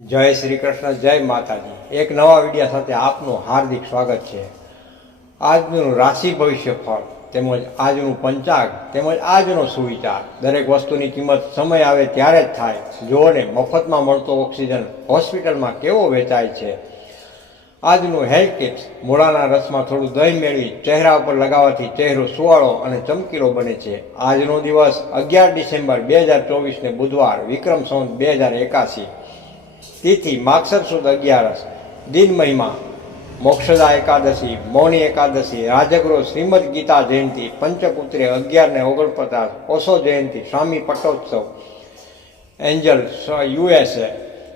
જય શ્રી કૃષ્ણ, જય માતાજી। એક નવા વિડીયો સાથે આપનું હાર્દિક સ્વાગત છે। આજનું રાશિ ભવિષ્ય ફળ તેમજ આજનું પંચાંગ તેમજ આજનો સુવિચાર, દરેક વસ્તુની કિંમત સમય આવે ત્યારે જ થાય। જોને મફતમાં મળતો ઓક્સિજન હોસ્પિટલમાં કેવો વેચાય છે। આજનું હેલ્થ ટિપ્સ, મૂળાના રસમાં થોડું દહીં મેળવી ચહેરા ઉપર લગાવવાથી ચહેરો સુવાળો અને ચમકીલો બને છે। આજનો દિવસ 11 ડિસેમ્બર 2024 બુધવાર, વિક્રમ સંવત 2081। तिथि माक्षर सुद 11, दिन महिमा मोक्षदा एकादशी, मौनी एकादशी, राजगृह श्रीमद गीता जयंती, पंचपुत्रे 11 ने 49, ओशो जयंती, स्वामी पट्टोत्सव, एंजल USA,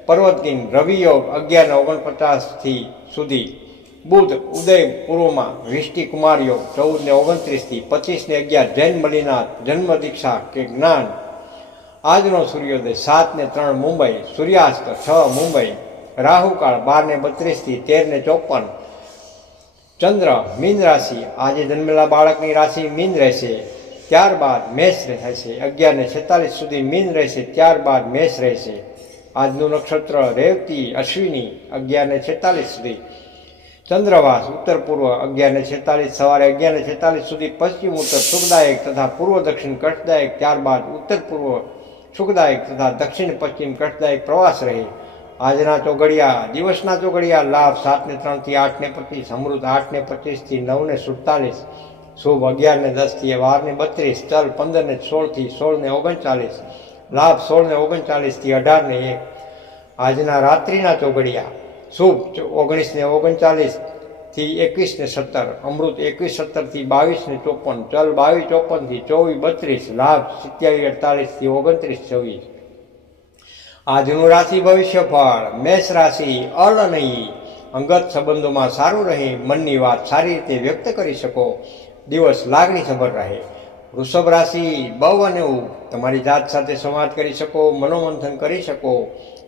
पर्वत दिन रवि योग 11 ने 49 थी सुधी, बुध उदय पूर्व में वृष्टि कुमार योग 14 ने 29 थी 25 ने 11, जैन मलिनाथ जन्म दीक्षा के ज्ञान। આજનો સૂર્યોદય 7 ને 3 મુંબઈ, સૂર્યાસ્ત 6 મુંબઈ, રાહુકાળ 12 ને 32 થી 13 ને 54। ચંદ્ર મીન રાશિ, આજે જન્મેલા બાળકની રાશિ મીન રહેશે, ત્યારબાદ મેષ રહેશે। 11 ને 46 સુધી મીન રહેશે, ત્યારબાદ મેષ રહેશે। આજનું નક્ષત્ર રેવતી અશ્વિની 11 ને 46 સુધી। ચંદ્રવાસ ઉત્તર પૂર્વ 11 ને 46, સવારે 11 ને 46 સુધી પશ્ચિમ ઉત્તર સુખદાયક તથા પૂર્વ દક્ષિણ કષ્ટદાયક, ત્યારબાદ ઉત્તર પૂર્વ સુખદાયક તથા દક્ષિણ પશ્ચિમ કષ્ટદાયક પ્રવાસ રહે। આજના ચોઘડિયા, દિવસના ચોઘડિયા લાભ 7 ને 3 થી 8 ને 25, અમૃત 8 ને 25 થી 9 ને 47, શુભ 11 ને 10 થી 12 ને 32, ચલ 15 ને 16 થી 16 ને 39, લાભ 16 ને 39 થી 18 ને 1। આજના રાત્રિના ચોઘડિયા, શુભ 19 ને 39 થી 21 ને 17, અમૃત 21:17 થી 22 ને 54, ચલ 22:54 થી 24:32, લાભ 27:48 થી 29:26। આજનું રાશિ ભવિષ્ય ફળ, મેષ રાશિ અલનયી, અંગત સંબંધોમાં સારું રહે, મનની વાત સારી રીતે વ્યક્ત કરી શકો, દિવસ લાગણીસભર રહે। વૃષભ રાશિ બહુ અને ઉ, તમારી જાત સાથે સંવાદ કરી શકો, મનોમંથન કરી શકો,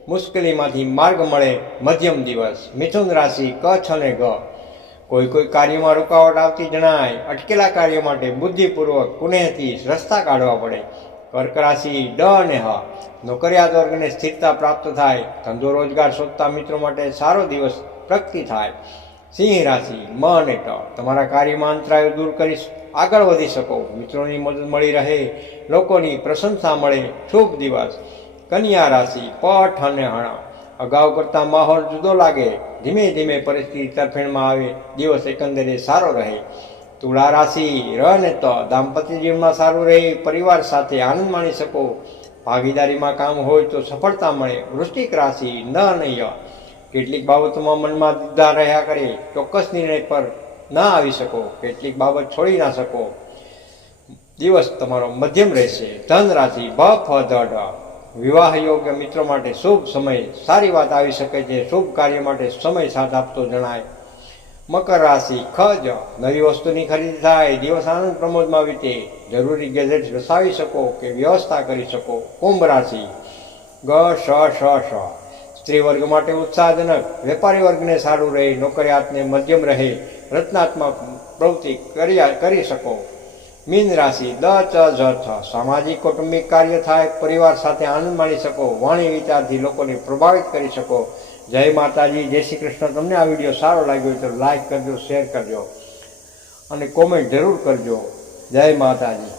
મુશ્કેલીમાંથી માર્ગ મળે, મધ્યમ દિવસ। મિથુન રાશિ કચ્છ અને ગ, કોઈ કાર્યમાં રૂકાવટ આવતી જણાય, અટકેલા કાર્ય માટે બુદ્ધિપૂર્વક કુનેહથી રસ્તા કાઢવા પડે। કર્ક રાશિ ડ અને હ, નોકરિયાત વર્ગને સ્થિરતા પ્રાપ્ત થાય, ધંધો રોજગાર શોધતા મિત્રો માટે સારો દિવસ પ્રગતિ થાય। સિંહ રાશિ મ અને ટ, તમારા કાર્યમાં અંતરાયો દૂર કરી આગળ વધી શકો, મિત્રોની મદદ મળી રહે, લોકોની પ્રશંસા મળે, શુભ દિવસ। કન્યા રાશિ પઠ અને હણ, અગાઉ કરતા માહોલ જુદો લાગે, ધીમે ધીમે પરિસ્થિતિ તરફેણમાં આવે, દિવસ એકંદરે સારો રહે। તુલા રાશિ ર અને ત, દાંપત્ય જીવનમાં સારું રહે, પરિવાર સાથે આનંદ માણી શકો, ભાગીદારીમાં કામ હોય તો સફળતા મળે। વૃશ્ચિક રાશિ ન અને ય, કેટલીક બાબતોમાં મનમાં દ્વિધા રહ્યા કરે, ચોક્કસ નિર્ણય પર ન આવી શકો, કેટલીક બાબત છોડી ના શકો, દિવસ તમારો મધ્યમ રહેશે। ધન રાશિ ભ ફ ધ ઢ, વિવાહ યોગ્ય મિત્રો માટે શુભ સમય, સારી વાત આવી શકે છે, શુભ કાર્ય માટે સમય સાથ આપતો જણાય। મકર રાશિ ખ જ, નવી વસ્તુની ખરીદી થાય, દિવસ આનંદ પ્રમોદમાં વીતે, જરૂરી ગેજેટ્સ વસાવી શકો કે વ્યવસ્થા કરી શકો। કુંભ રાશિ ગ શ શ શ, સ્ત્રી વર્ગ માટે ઉત્સાહજનક, વેપારી વર્ગને સારું રહે, નોકરિયાતને મધ્યમ રહે, રચનાત્મક પ્રવૃત્તિ કરી શકો। મીન રાશિ દ ચ જ થ, સામાજિક કૌટુંબિક કાર્ય થાય, પરિવાર સાથે આનંદ માણી શકો, વાણી વિચારથી લોકોને પ્રભાવિત કરી શકો। જય માતાજી, જય શ્રી કૃષ્ણ। તમને આ વિડીયો સારો લાગ્યો હોય તો લાઈક કરજો, શેર કરજો અને કોમેન્ટ જરૂર કરજો। જય માતાજી।